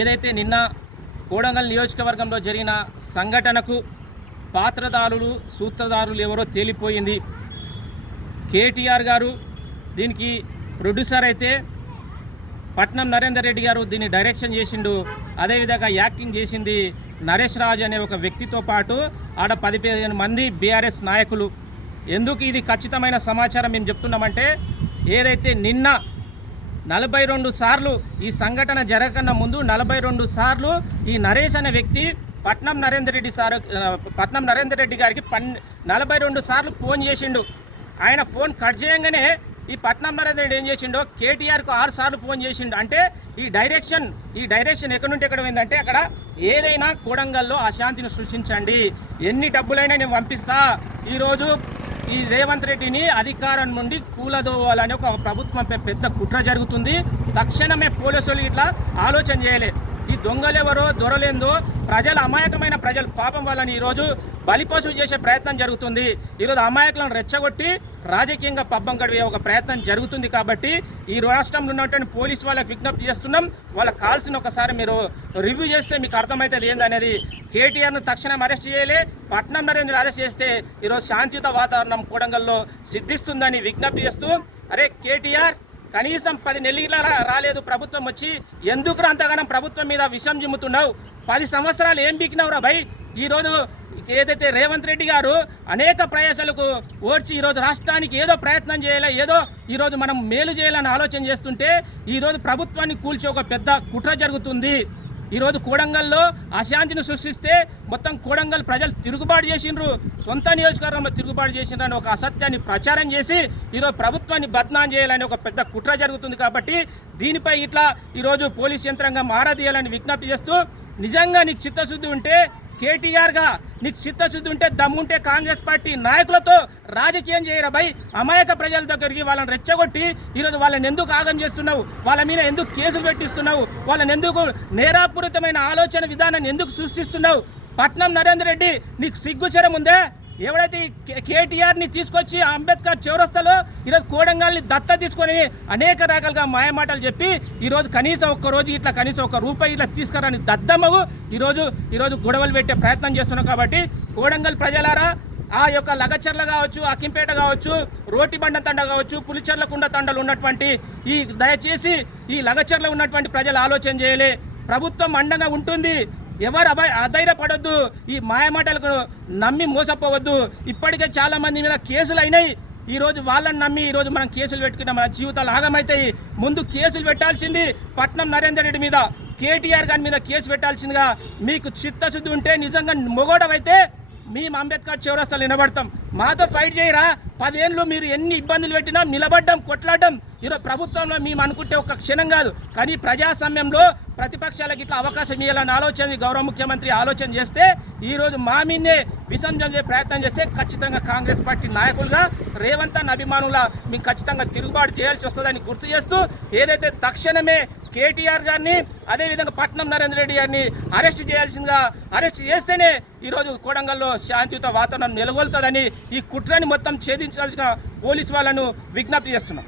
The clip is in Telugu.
ఏదైతే నిన్న కోడంగల్ నియోజకవర్గంలో జరిగిన సంఘటనకు పాత్రదారులు సూత్రధారులు ఎవరో తేలిపోయింది. కేటీఆర్ గారు దీనికి ప్రొడ్యూసర్ అయితే పట్నం నరేందర్ రెడ్డి గారు దీన్ని డైరెక్షన్ చేసిండు. అదేవిధంగా యాక్టింగ్ చేసింది నరేష్ రాజ్ అనే ఒక వ్యక్తితో పాటు ఆడ పది పదిహేను మంది బీఆర్ఎస్ నాయకులు. ఎందుకు ఇది ఖచ్చితమైన సమాచారం మేము చెప్తున్నామంటే ఏదైతే నిన్న నలభై రెండు సార్లు ఈ సంఘటన జరగకన్నా ముందు నలభై రెండు సార్లు ఈ నరేష్ అనే వ్యక్తి పట్నం నరేందర్ రెడ్డి సార్ పట్నం నరేందర్ రెడ్డి గారికి పన్ నలభై రెండు సార్లు ఫోన్ చేసిండు. ఆయన ఫోన్ కట్ చేయంగానే ఈ పట్నం నరేందర్ రెడ్డి ఏం చేసిండో కేటీఆర్కు ఆరు సార్లు ఫోన్ చేసిండు. అంటే ఈ డైరెక్షన్ ఈ డైరెక్షన్ ఎక్కడి నుండి ఎక్కడ పోయిందంటే అక్కడ ఏదైనా కూడంగల్లో అశాంతిని సృష్టించండి. ఎన్ని డబ్బులైనా నేను పంపిస్తా. ఈరోజు ఈ రేవంత్ రెడ్డిని అధికారం నుండి కూలదోవాలని ఒక ప్రభుత్వంపై పెద్ద కుట్ర జరుగుతుంది. తక్షణమే పోలీసులు ఇట్లా ఆలోచన చేయలే. ఈ దొంగలెవరో దొరలేందో ప్రజలు అమాయకమైన ప్రజలు పాపం వాళ్ళని ఈరోజు బలిపశువు చేసే ప్రయత్నం జరుగుతుంది. ఈరోజు అమాయకులను రెచ్చగొట్టి రాజకీయంగా పబ్బం గడివే ఒక ప్రయత్నం జరుగుతుంది కాబట్టి ఈ రాష్ట్రంలో ఉన్నటువంటి పోలీసు వాళ్ళకి విజ్ఞప్తి చేస్తున్నాం. వాళ్ళకి కాల్సిన ఒకసారి మీరు రివ్యూ చేస్తే మీకు అర్థమవుతుంది ఏందనేది. కేటీఆర్ను తక్షణం అరెస్ట్ చేయలే పట్నం నరేంద్ర అరెస్ట్ చేస్తే ఈరోజు శాంతియుత వాతావరణం కూడంగల్లో సిద్ధిస్తుందని విజ్ఞప్తి చేస్తూ అరే కేటీఆర్ కనీసం పది నెలల రాలేదు ప్రభుత్వం వచ్చి ఎందుకు అంతగానం ప్రభుత్వం మీద విషం జిమ్ముతున్నావు పది సంవత్సరాలు ఏం బీకినావురా భయ్? ఈరోజు ఏదైతే రేవంత్ రెడ్డి గారు అనేక ప్రయాసాలకు ఓడ్చి ఈరోజు రాష్ట్రానికి ఏదో ప్రయత్నం చేయాలి ఏదో ఈరోజు మనం మేలు చేయాలని ఆలోచన చేస్తుంటే ఈరోజు ప్రభుత్వాన్ని కూల్చే ఒక పెద్ద కుట్ర జరుగుతుంది. ఈరోజు కూడంగల్లో అశాంతిని సృష్టిస్తే మొత్తం కూడంగల్ ప్రజలు తిరుగుబాటు చేసిండ్రు. సొంత నియోజకవర్గంలో తిరుగుబాటు చేసిండ్రని ఒక అసత్యాన్ని ప్రచారం చేసి ఈరోజు ప్రభుత్వాన్ని బద్నాం చేయాలని ఒక పెద్ద కుట్ర జరుగుతుంది కాబట్టి దీనిపై ఇట్లా ఈరోజు పోలీస్ యంత్రాంగం ఆరాధీయాలని విజ్ఞప్తి చేస్తూ నిజంగా నీకు చిత్తశుద్ధి ఉంటే కేటీఆర్గా నీకు చిత్తశుద్ధి ఉంటే దమ్ముంటే కాంగ్రెస్ పార్టీ నాయకులతో రాజకీయం చేయరాబై అమాయక ప్రజల దగ్గరికి వాళ్ళని రెచ్చగొట్టి ఈరోజు వాళ్ళని ఎందుకు ఆగం చేస్తున్నావు? వాళ్ళ మీద ఎందుకు కేసులు పెట్టిస్తున్నావు? వాళ్ళని ఎందుకు నేరాపూరితమైన ఆలోచన విధానాన్ని ఎందుకు సృష్టిస్తున్నావు? పట్నం నరేందర్ రెడ్డి నీకు సిగ్గుచరం ఉందే? ఎవడైతే కే- కేటీఆర్ని తీసుకొచ్చి అంబేద్కర్ చౌరస్తాలో ఈరోజు కోడంగల్ని దత్త తీసుకొని అనేక రకాలుగా మాయమాటలు చెప్పి ఈరోజు కనీసం ఒక్క రోజు ఇట్లా కనీసం ఒక రూపాయి ఇట్లా తీసుకురాని దద్దమ్మవు ఈరోజు ఈరోజు గొడవలు పెట్టే ప్రయత్నం చేస్తున్నాం కాబట్టి కోడంగల్ ప్రజలారా ఆ యొక్క లగచర్ల కావచ్చు అక్కింపేట కావచ్చు రోటిబండ తండ కావచ్చు పులిచెర్లకుండ తండలు ఉన్నటువంటి ఈ దయచేసి ఈ లగచర్ల ఉన్నటువంటి ప్రజలు ఆలోచన చేయలే. ప్రభుత్వం అండగా ఉంటుంది. ఎవరు అభయ అధైర్యపడొద్దు. ఈ మాయమాటలకు నమ్మి మోసపోవద్దు. ఇప్పటికే చాలామంది మీద కేసులు అయినాయి. ఈ రోజు వాళ్ళని నమ్మి ఈరోజు మనం కేసులు పెట్టుకున్న మన జీవితాలు ఆగమవుతాయి ముందు కేసులు పెట్టాల్సింది పట్నం నరేందర్ రెడ్డి మీద కేటీఆర్ గారి మీద కేసు పెట్టాల్సిందిగా మీకు చిత్తశుద్ధి ఉంటే నిజంగా మొగోడవైతే మేము అంబేద్కర్ చౌరస్తాలు నిలబడతాం. మాతో ఫైట్ చేయరా? పదేళ్ళు మీరు ఎన్ని ఇబ్బందులు పెట్టినా నిలబడ్డం కొట్లాడడం. ఈరోజు ప్రభుత్వంలో మేము అనుకుంటే ఒక క్షణం కాదు. కానీ ప్రజాస్వామ్యంలో ప్రతిపక్షాలకు ఇట్లా అవకాశం ఇవ్వాలని ఆలోచన గౌరవ ముఖ్యమంత్రి ఆలోచన చేస్తే ఈరోజు మా మీన్నే విసంజం చేసే ప్రయత్నం చేస్తే ఖచ్చితంగా కాంగ్రెస్ పార్టీ నాయకులుగా రేవంత్ అన్న అభిమానుల మేము ఖచ్చితంగా తిరుగుబాటు చేయాల్సి వస్తుందని గుర్తు చేస్తూ ఏదైతే తక్షణమే కేటీఆర్ గారిని అదేవిధంగా పట్నం నరేంద్ర రెడ్డి గారిని అరెస్ట్ చేయాల్సిందిగా అరెస్ట్ చేస్తేనే ఈరోజు కోడంగల్లో శాంతియుత వాతావరణం నెలకొల్తుందని ఈ కుట్రని మొత్తం ఛేదించాల్సిన పోలీసు వాళ్ళను విజ్ఞప్తి చేస్తున్నాం.